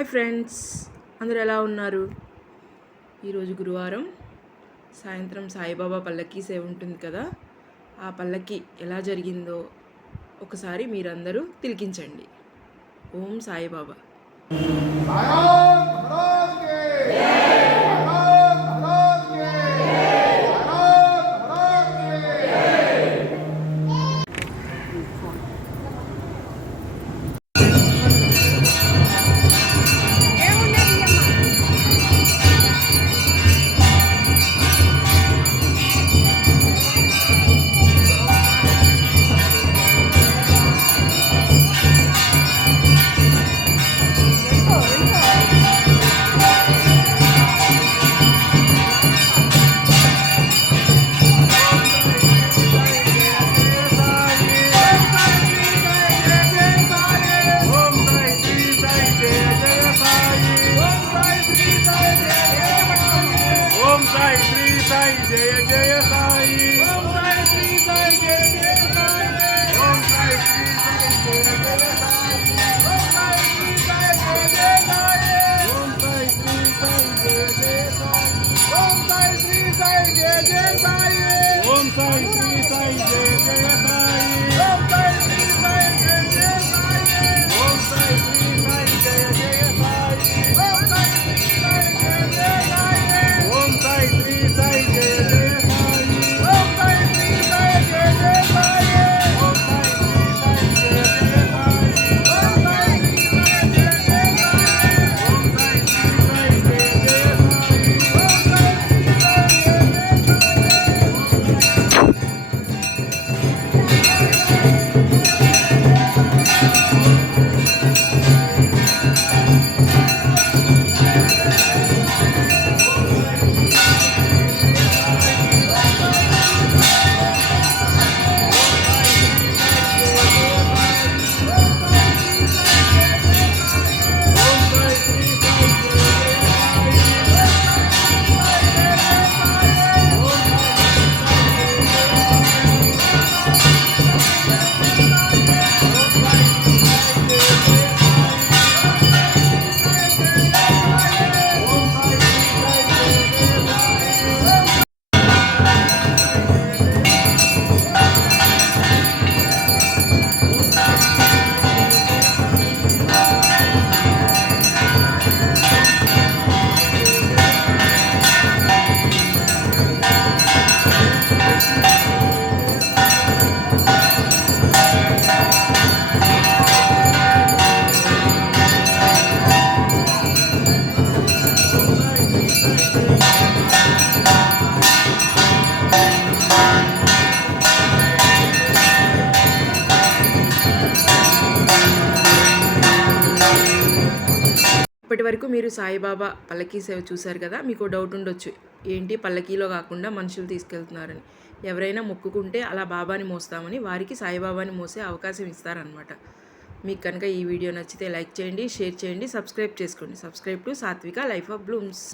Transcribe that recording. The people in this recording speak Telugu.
హాయ్ ఫ్రెండ్స్, అందరూ ఎలా ఉన్నారు? ఈరోజు గురువారం సాయంత్రం సాయిబాబా పల్లకీ సేవ ఉంటుంది కదా, ఆ పల్లకి ఎలా జరిగిందో ఒకసారి మీరందరూ తిలకించండి. ఓం సాయిబాబా. जय जय साई ओम साई श्री साई जय जय साई ओम साई श्री साई जय जय साई ओम साई श्री साई जय जय साई ओम साई श्री साई जय जय साई ओम साई श्री साई जय जय साई ओम साई श्री साई जय जय साई ओम साई श्री साई जय जय साई ओम साई श्री साई जय जय साई ओम साई श्री साई जय जय साई ओम साई श्री साई जय ఇప్పటి వరకు మీరు సాయిబాబా పల్లకీ సేవ చూశారు కదా, మీకు డౌట్ ఉండొచ్చు, ఏంటి పల్లకీలో కాకుండా మనుషులు తీసుకెళ్తున్నారని. ఎవరైనా మొక్కుకుంటే అలా బాబాని మోస్తామని వారికి సాయిబాబాని మోసే అవకాశం ఇస్తారనమాట. మీకు కనుక ఈ వీడియో నచ్చితే లైక్ చేయండి, షేర్ చేయండి, సబ్స్క్రైబ్ చేసుకోండి. సబ్స్క్రైబ్ టు సాత్విక లైఫ్ ఆఫ్ బ్లూమ్స్.